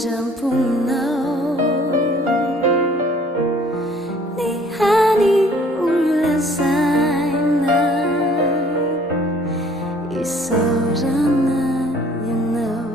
mindramponao ny hany olazaina isaorana ianao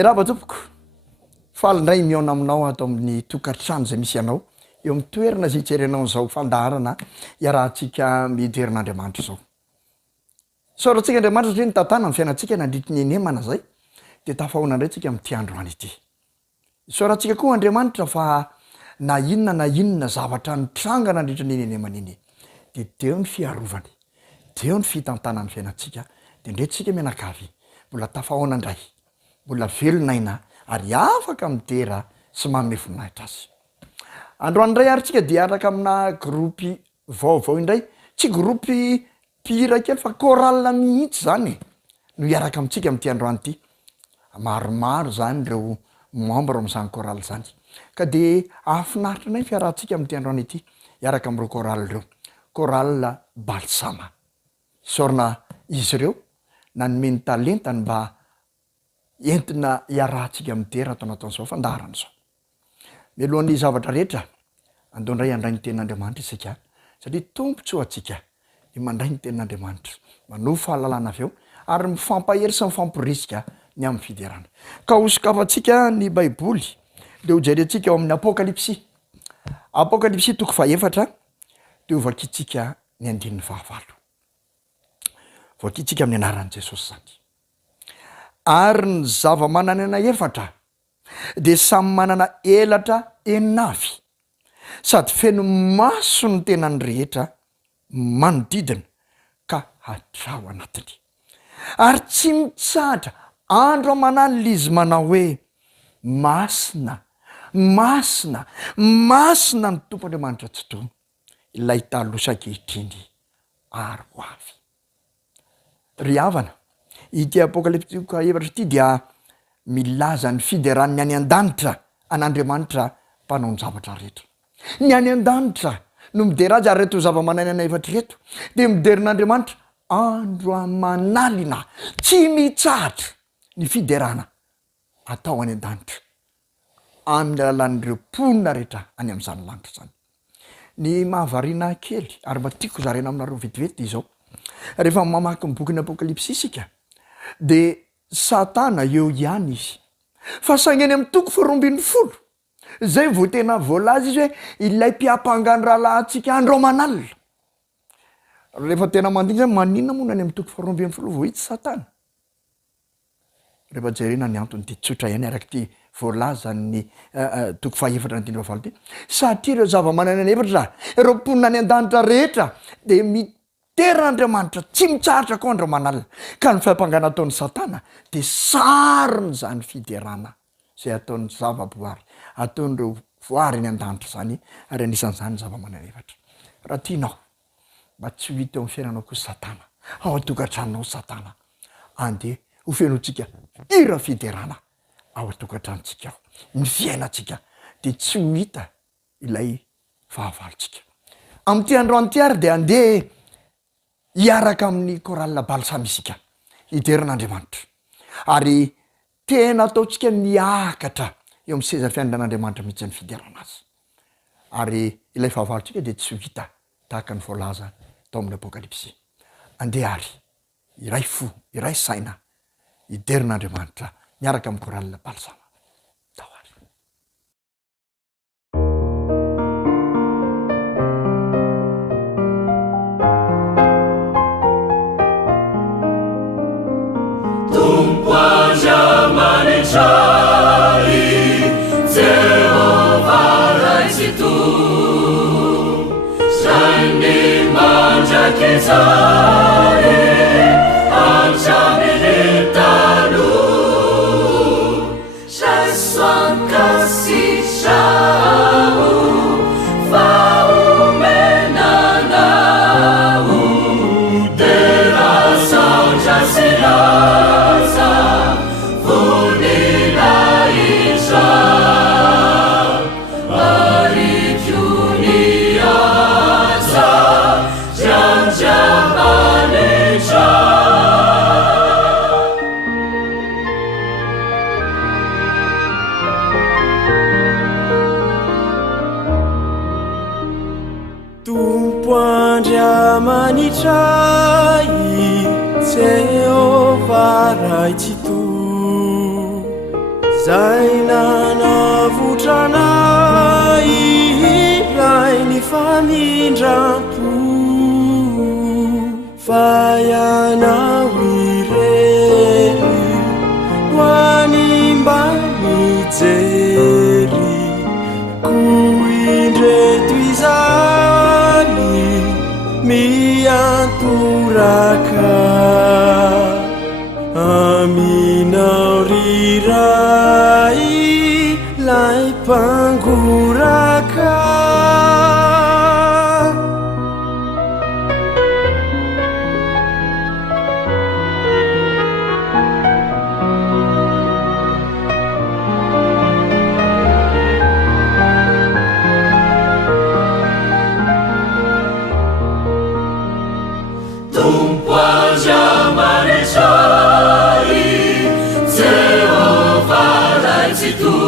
meraba tompoko falindray miona aminao ato amin'ny tokantrano zay misy ianao eo amin'ny toerana zay itserenao n'izao fandaharana iarahantsika mety herin'andriamanitra zao soratsika andriamanitra satria ny tantana ny fiainantsika nandritra ny enemana zay de tafahoana indray tsika amin'ity androany ity soratsika koa andriamanitra fa na inona zavatra nitranga nandritra ny enemana iny de teo ny fiarovany teo ny fitantana ny fiainantsika de ndretsika menakavy mbola tafahoana indray mbola velonaina ary afaka midera sy manome voninahitra azy androany indray ary tsika dia araka amina gropy vaovao indray tsy gropy mpihira kely fa chorale mihitsy zany no hiaraka amintsika amin'ity androany ity maromaro zany reo membre amin'izany chorale zany ka de ahafinaritra nay fiarahantsika amin'ity androany ity iaraka amin'ireo koral reo koral balsama saorina izy ireo nanomeny talentany mba entina iarahantsika midera atao nataon'izao fandarana zao mialohan'ny zavatra rehetra andeondray andray ny tenin'andriamanitra isika satria tompotsy ho atsika ny mandray ny tenin'andriamanitra mano fahalalana avy eo ary mifampahery sy mifampirisika ny amin'ny fiderana ka hosokafantsika ny baiboly de ho jerentsika ao amin'ny apokalipsy toko faefatra de ovakitsika ny andininy fahavalo voakitsika amin'ny anaran'i Jesosy zany ary ny zava-mananana efatra de samy manana elatra enavy sady feno maso ny tenany rehetra manodidina ka hatrao anatiny ary tsy mitsahatra andro amanany lizy manao hoe masina masina masina ny tompo andriamanitra tsy to ilay talosa-kehitriny ary ho avy ry havana ity apokaliptika efatra ity dia milaza ny fideran'ny any an-danitra an'andriamanitra mpanao ny zavatra rehetra ny any an-danitra no midera azy ary reto zava-mananana efatra reto de miderin'andriamanitra andro amanalina tsy mitsahatra ny fiderana atao any an-danitra amin'ny lalan'ireo mponina rehetra any amin'izany lanitra zany ny mahavariana kely ary mba tiako zarena aminareo vetivety izao rehefa mamaky ny boky ny apokalipsy isika de satana eo ihany izy fa saingeny amin'ny toko faharoambin'ny folo zay vo tena voalaza izy hoe ilay mpiampangany rahalahantsika andro amanalina rehefa tena mandinika zany maninona moa nany amin'ny toko faharoambin'ny folo vo hitsy satana rehefa jerena ny antony ty tsotra ihany araky ty voalazany toko faefatra ny tiny favalo ty satria ireo zava-mananana efatra ireo mponina any an-danitra rehetra de miteran'andriamanitra tsy mitsaratra ko andro manalina ka ny fiampangana ataon'ny satana de sariny zany fiderana zay ataon'ny zavaboary ataon'ireo voary ny an-danitra zany ary anisan'izany zava-manana efatra raha tianao mba tsy ho hita eo amin'ny fiainanao koa satana ao atokantranonao satana ande ho fiainotsika ira fiderana ao atokantranontsika ao ny fiainatsika de tsy ho hita ilay fahavalontsika amin'ity androany ty ary de andeha hiaraka amin'ny koralina balsama isika hiderin'andriamanitra ary tena ataontsika miakatra eo amin'ny seza fiainan'andriamanitra mihitsy ny fiderana azy ary ilay fahavalontsika de tsy ho hita tahaka ny voalaza tao amin'ny apokalipsy andeha ary iray fo iray saina hiderin'andriamanitra miaraka amin'ny koralina balsama tao ary Tompo andriamanitrai Jehova raitsito zay ny mandrakizay antramiritano zay swankasisao faomenanao derasandrasilaza vonilaisa arikiuniaza janjamanitra Tompo andriamanitrai Jehova raitsito zay nanavotranay ray ny famindrampo fa ianao irery hoany mba mijery ko indreto izany miantoraka aminao riray lay mpangoraka Situ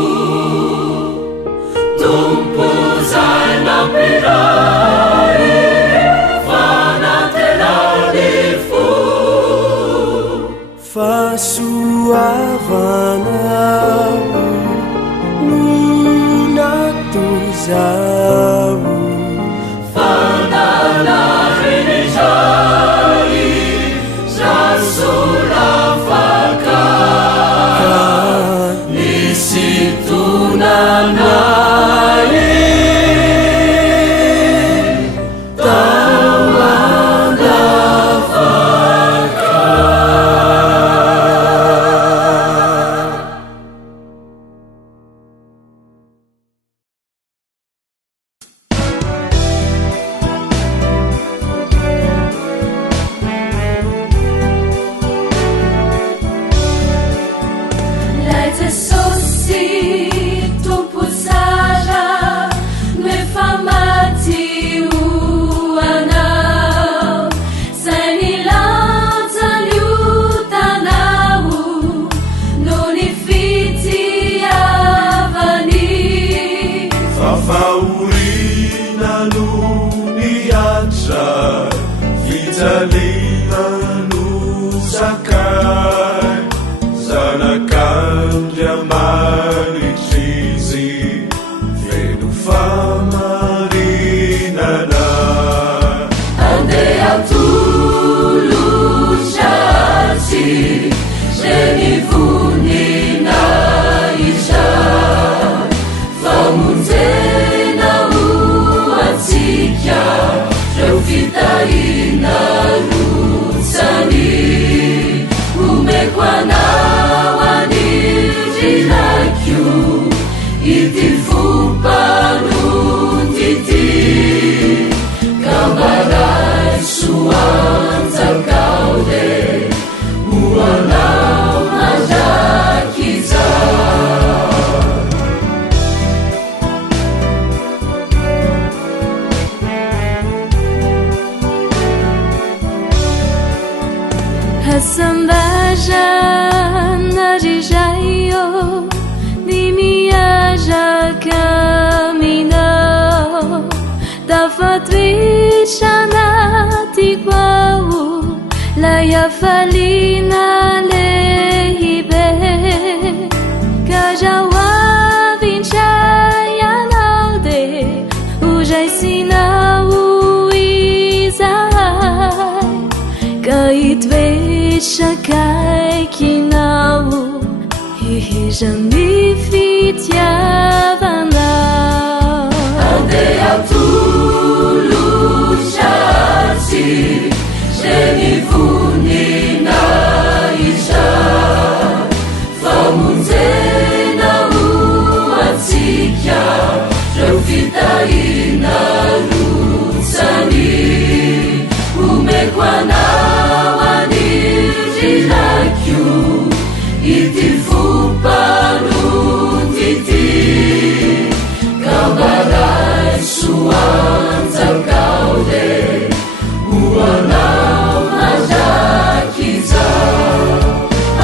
tumpu zay nampiray fanantenany fo fahasoavana no natozao fananareny zay zasolafaka Tunanai tawandafaka Let us so see Vitalina no sakai zanakandria manitrizy feno famarinana andeha tolotratsy zeny vonina iza famonjena ho atsika reo fitahina rotsany omeko anao anirilakio ity fomparontyty kambaray soanjakao le ho anao mandrakiza Hasambaja narijayo ni miaja caminho tafatwisana tikwao la yafalina lehibe kajawa vinchayanaude ujaisinau izai kaitveitshakaikinao hihizany fitiavanao andeha tolotratsy zeny vonina iza famonjena ho atsika reo fitahina rotsany omeko anao anirilakio ity fomparontyty kambaray soanjakao le ho anao mandrakiza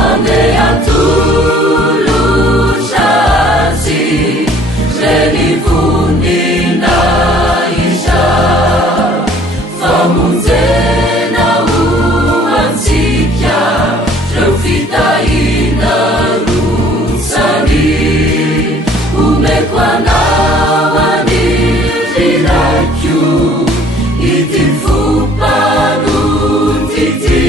andeha tolotratsy zeny vonina iza famonjena ho atsika reo fitahina rotsany omeko anao anirilakio ity fomparontyty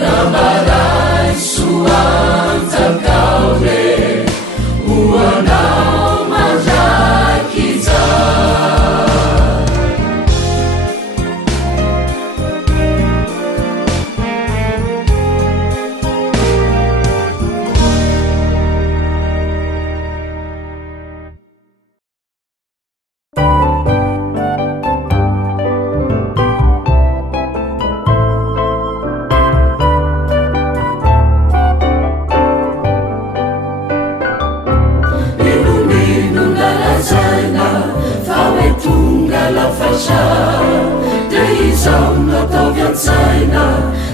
kambaray soanjakao le ho anao mandrakiza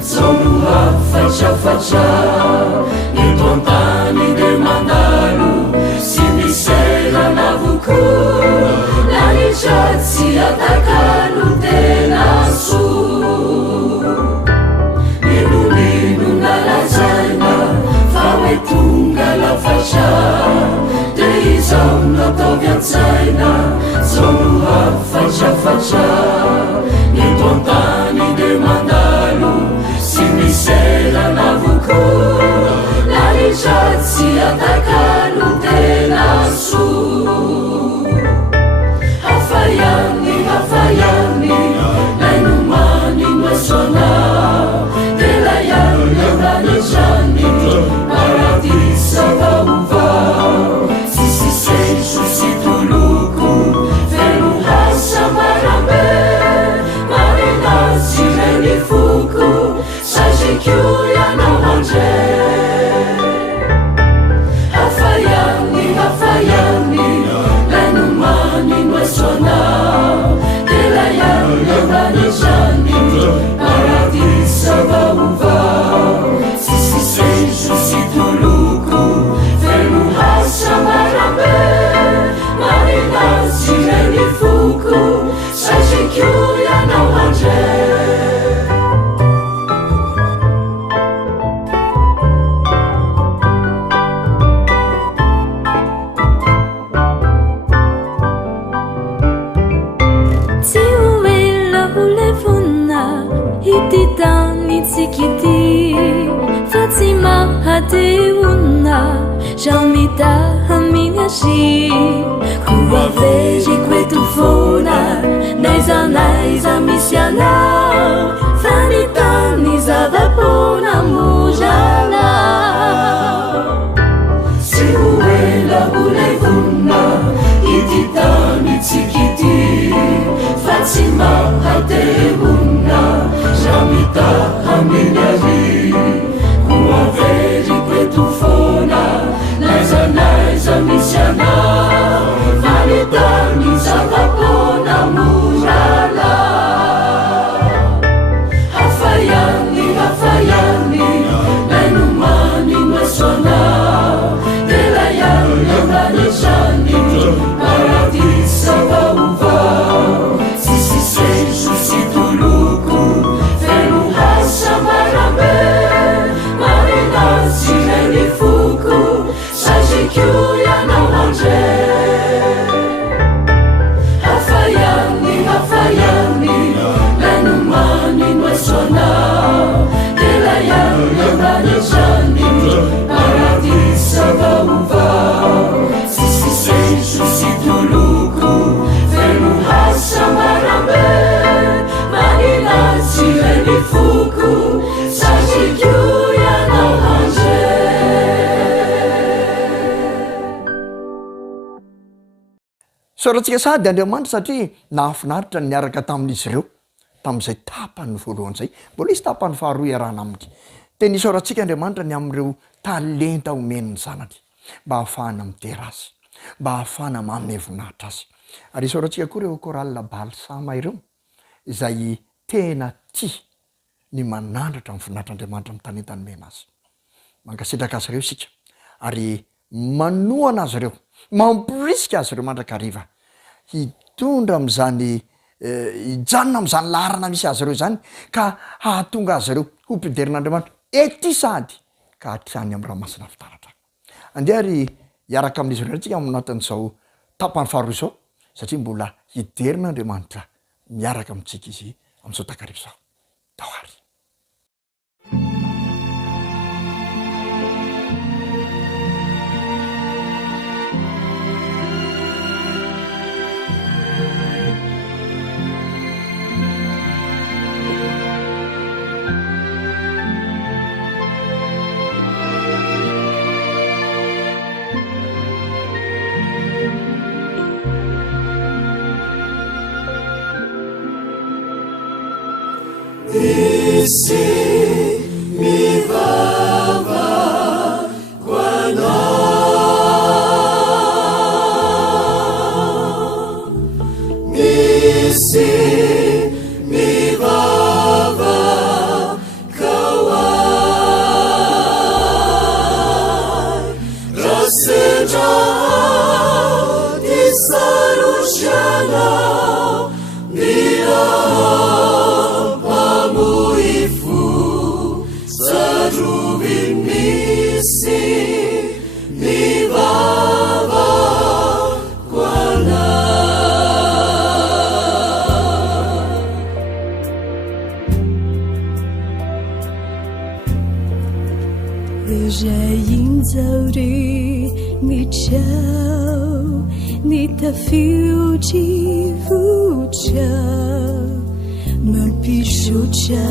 Sono a faccia a faccia, il tuo antani del mandato. tena zonohafatrafatra netoantany de mandalo sy miselana voko laritratsy atakalo tena so hafayany nainomany masona telayany ambanitrany paradisa vaova sisisenso sy toloko feno hasamarambe marinazy reny foko sazikio yanao andre hafayany nainomany masona telayany ambanitrany paradisa vaova sisisenso sy toloko feno hasamarambe marinazy reny foko sazikio yanao andre Tsikiti Fatima hateuna Jamita haminashi Kuwa veji kwetu fona Naiza misiana Fanitani zavapona mujala siuela ulevuna ititani tsikiti Fatima hateuna Jamita haminashi kuaveri kwetu fona naiza misiana vanitani zavapona murala hafayani nainumani masona telayani ambanishani paradisa vaova sisisenso sy toloko feno hasamarambe marinazy reny foko sazikio yanao andre hafayany nainomany masona telayany ambanishany paradisa vaova sisisenso sy toloko feno hasamarambe marinazy reny foko sazikio yanao andre soratsika sady Andriamanitra satria nahafinaritra ny niaraka tamin'izy ireo tamin'izay tapany voalohany zay mbola izy tapany faharoa iarahana aminy teny isaorantsika Andriamanitra ny amin'ireo talenta omeniny zanany mba hahafahana mitera azy mba hahafahana manome voninahitra azy ary isaorantsika koa ireo koralina balsama ireo izay tena tia ny manandratra amin'ny voninahitran'Andriamanitra amin'ny talenta nomena azy mankasitraka azy ireo isika ary manoana azy ireo mamporisika azy ireo mandrakariva hitondra am'izany hijanona am'izany laharana misy azy ireo zany ka hahatonga azy ireo ho mpiderin'Andriamanitra ety sady ka hatrany amin'ny rahamasina fitaratra andeha ary hiaraka amin'izy ireo antsika aminatin'izao tapany faharoa izao satria mbola hiderin'Andriamanitra miaraka amintsika izy amin'izao takarivo izao tahoary Isi mi vava guana Isi mi vava kawai Raseja disarushana Mira Fu zauri ni chao ni tafioji vucha mapishocha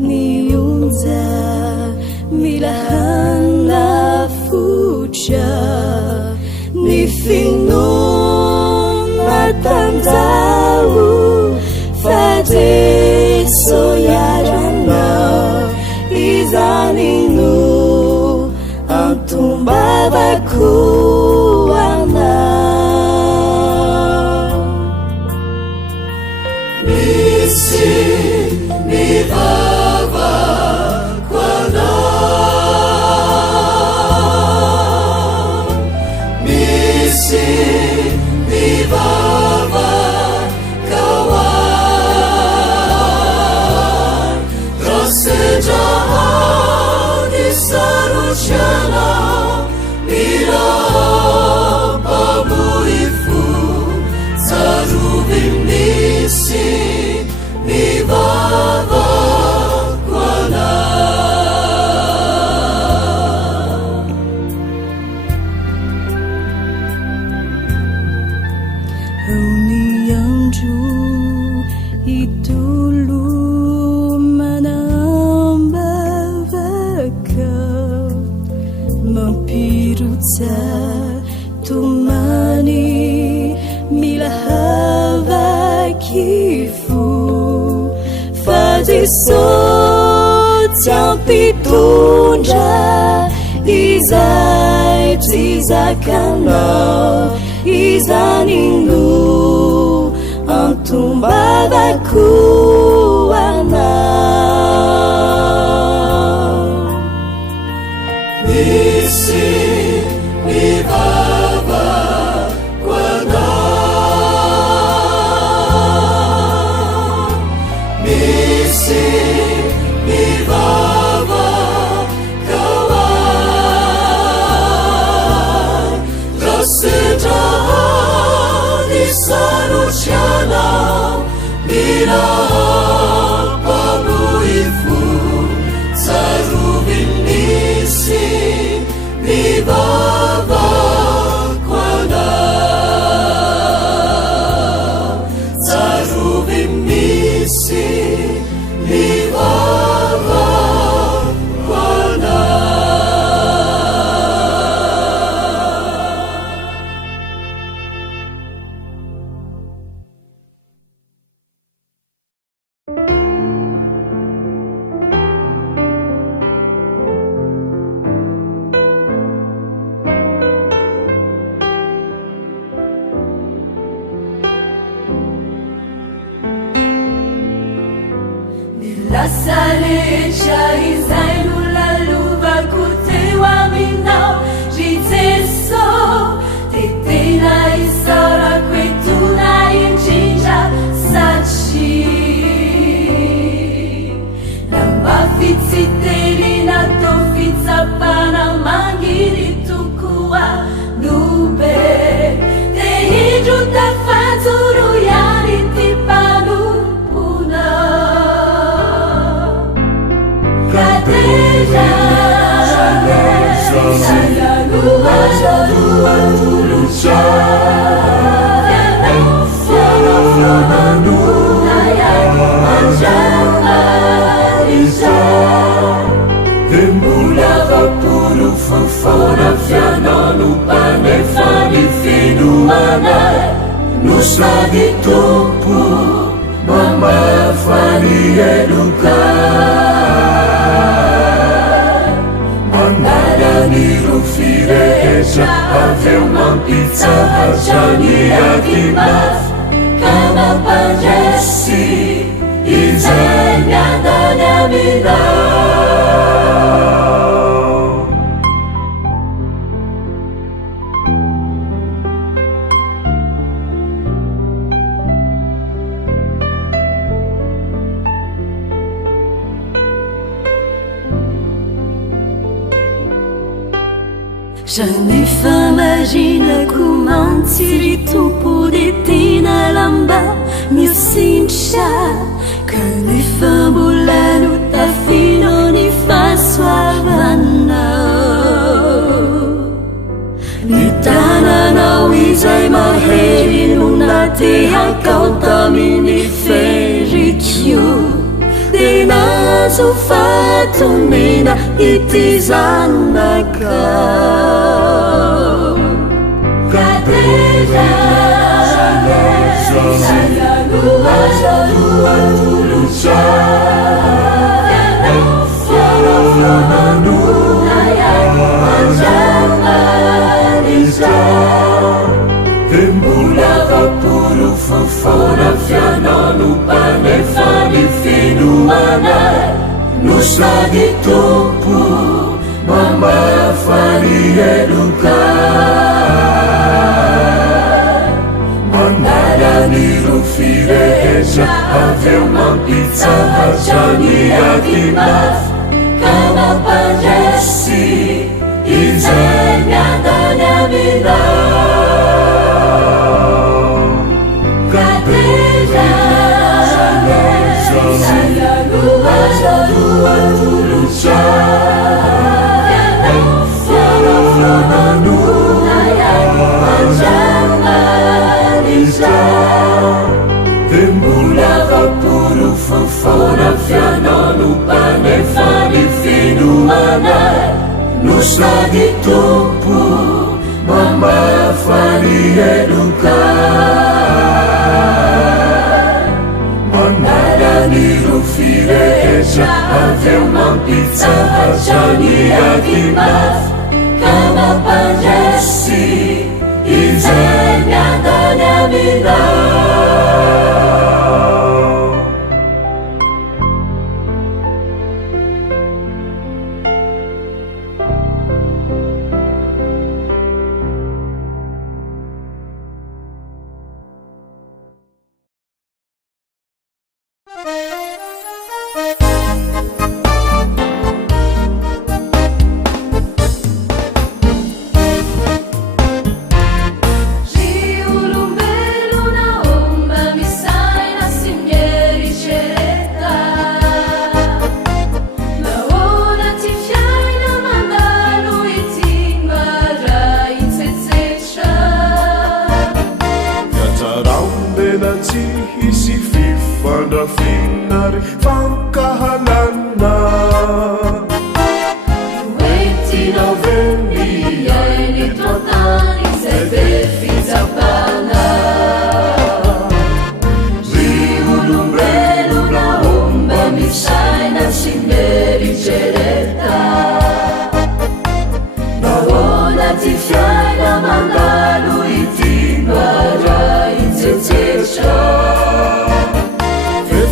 ni unza milahan la fucha ni finon matanzau fate soyarana izaninu antumbava kuana misi nivava kuana misi nivava kawan rasejahan disaruchana mira pamuifu zarubimisi nivava kuana Hauniyanju itulu manambavaka mampirutsa tumani milahavakifu fazisotyampitundra izay tizakana izaninu antumbavakuana misi nivava kuana misi nivava kawan rasejahan disaruchana mira pamuifu zarubimisi nivava kuana zarubimisi nivava kuana Lasalecha izay lolalovako teo aminao ritseso tetena isaorako etona indrindra satria lamba fitsiterina tao fitsapana mangiry tokoa nobe te hidro tafanjoro ihany ty mpanompona Kadeja saya lualualucha fianofyananu naya anjamalisa Dembulava puro fofona fiananu panefani finuana nusadi topo mamafani educar Mandarani rufireja aveu mampizza hajani akimaf kama pajesi izanyandanya minao Je nefa imagina comment tirito de tena lamba misincha que nefa bolano ta fino ni fa suavana tiakao taminy feritio de nazo fatomena ity zanakao kadera sayanoazatuatuluca fiarafiananu anjananiza Mbola vaporo fofona fianano panefany finoana no sady tompo mamafany eloka manalany ro firehetra avy mampitsahatrany akimafy ka mampandresy izay miandany amina sayanoazatuatuluca fiarafiananu anjananiza de mbola vaporo fofona fianano panefany finoana no sady tompo mamafany eloka manalany ro firehetra avy mampitsahatrany akimafy ka mampandresy izay miandany amina Finare fankahalana Oentina veni aini tuatani sebe fizapana Riulumbelu na omba misaina simberi cereta Naona tifiaina mandalu itinara itsetsecha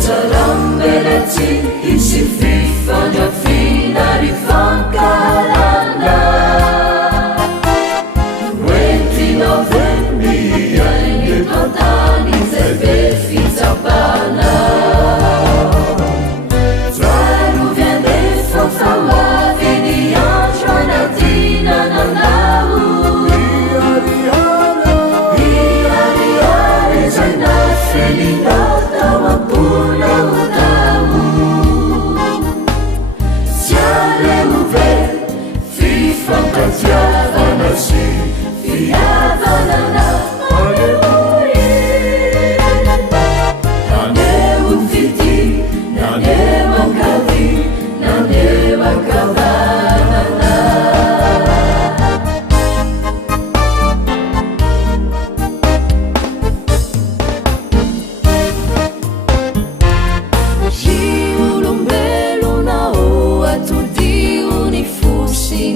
Sarambelati isi fifanya finari fankalana Wenti novendi aini totani zebe fizapana Traru viene fofama vidi anjoanatina nanau Iariare zaina felinata wapuna utamu Sialemuve fifankaziavanasi fiavanana Aleluia Naneufiti nanemakavi nanemakavanana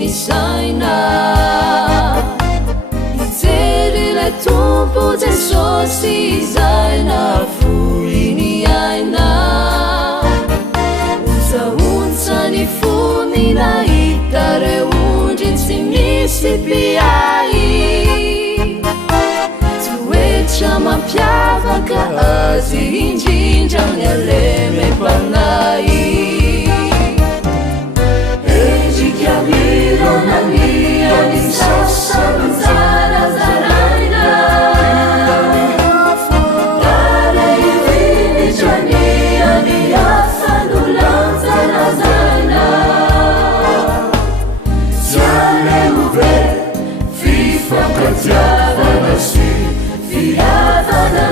Saina Izerile tumpu de sosi zaina fulini aina Unza ni funi na itare unjin simisi piai Tuecha mapiavaka azi injinja nyaleme panai Ronania di sassa zara zaraina Dare i vini giania di affanulanza la zaina Siale uve fifa kaziavana si fiavana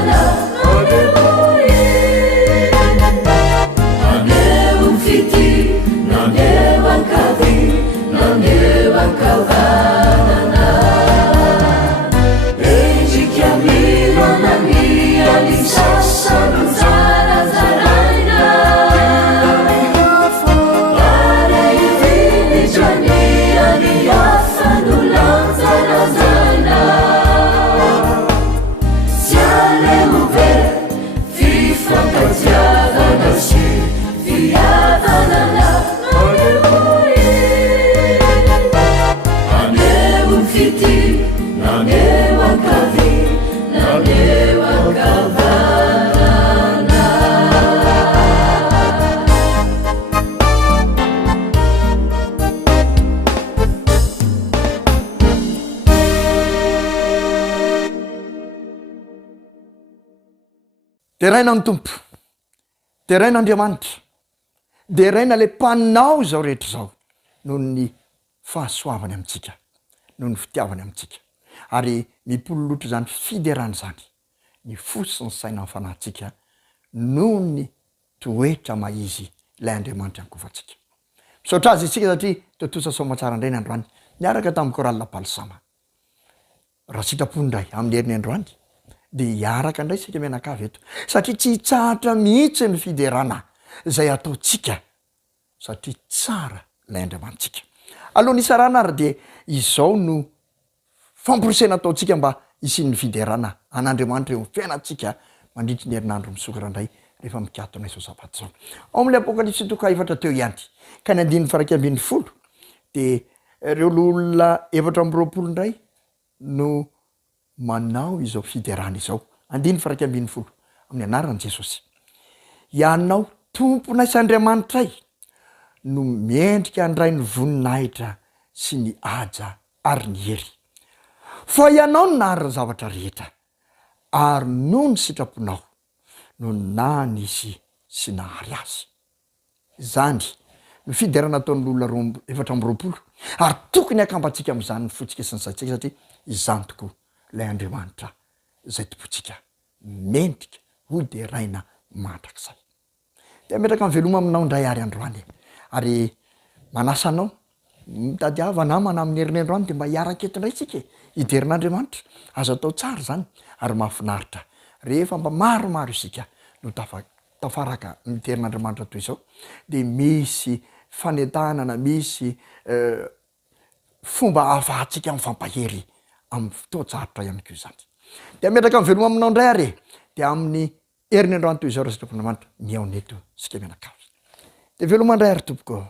de raina ny tompo de rain'andriamanitra de raina le mpanao zao rehetra zao noho ny fahasoavany amintsika noho ny fitiavany amintsika ary mipolo loatra zany fiderany zany ny fosy ny saina ny fanahintsika noho ny toetra maizy lay andriamanitra ankovatsika misaotra azy isika satria totosa somatsara indray ny androany miaraka tamin'ny koralina palsama raha sitrapondray amin'ny herin'ny androany de hiaraka indray sika mianakavy eto satria tsy hitsahatra mihitsy ny fiderana zay ataotsika satria tsara lay andriamanitsika aloha nisarana ary de izao no famporosena ataotsika mba isin'ny fiderana an'andriamanitra eo fiainatsika mandritry ny herinandro misokarandray rehefa mikatona izao sabaty zao ao am'le apokalipsy toka efatra teo ihany ka ny andin'ny faraky ambin'ny folo de reo loolona efatra am'roapolo indray no manao izao fiderana izao andiny faraky ambin'ny folo amin'ny anaran'i jesosy ianao tompona isandriamanitray no miendrika andray ny voninahitra sy ny aja ary ny hery fa ianao no nahariny zavatra rehetra ary noho ny sitraponao no nany izy sy nahary azy zany ny fiderana ataon'ny olona efatra am'roapolo ary tokony akambatsika am'izany ny fotsika sy ny saitsika satria izany tokoa lay andriamanitra zay tompotsika mendrika ho de raina mandrak'izay de ametraka am'veloma aminao indray ary androany ary manasanao mitady havana mana amin'ny herin'ny androany de mba hiaraka eto indray tsika hiderin'andriamanitra azo atao tsara zany ary mahafinaritra rehefa mba maromaro isika no tafaraka miderin'andriamanitra toy izao de misy fanetanana misy fomba ahafahantsika mifampahery amin'ny fotoatsarotra ihany ko zany de ametraka amin'ny veloma aminao indray ary de amin'ny herin'ny androany toy izao raha sitrapon'andriamanitra miaoneto sika mianakavy de veloma indray ary tompoko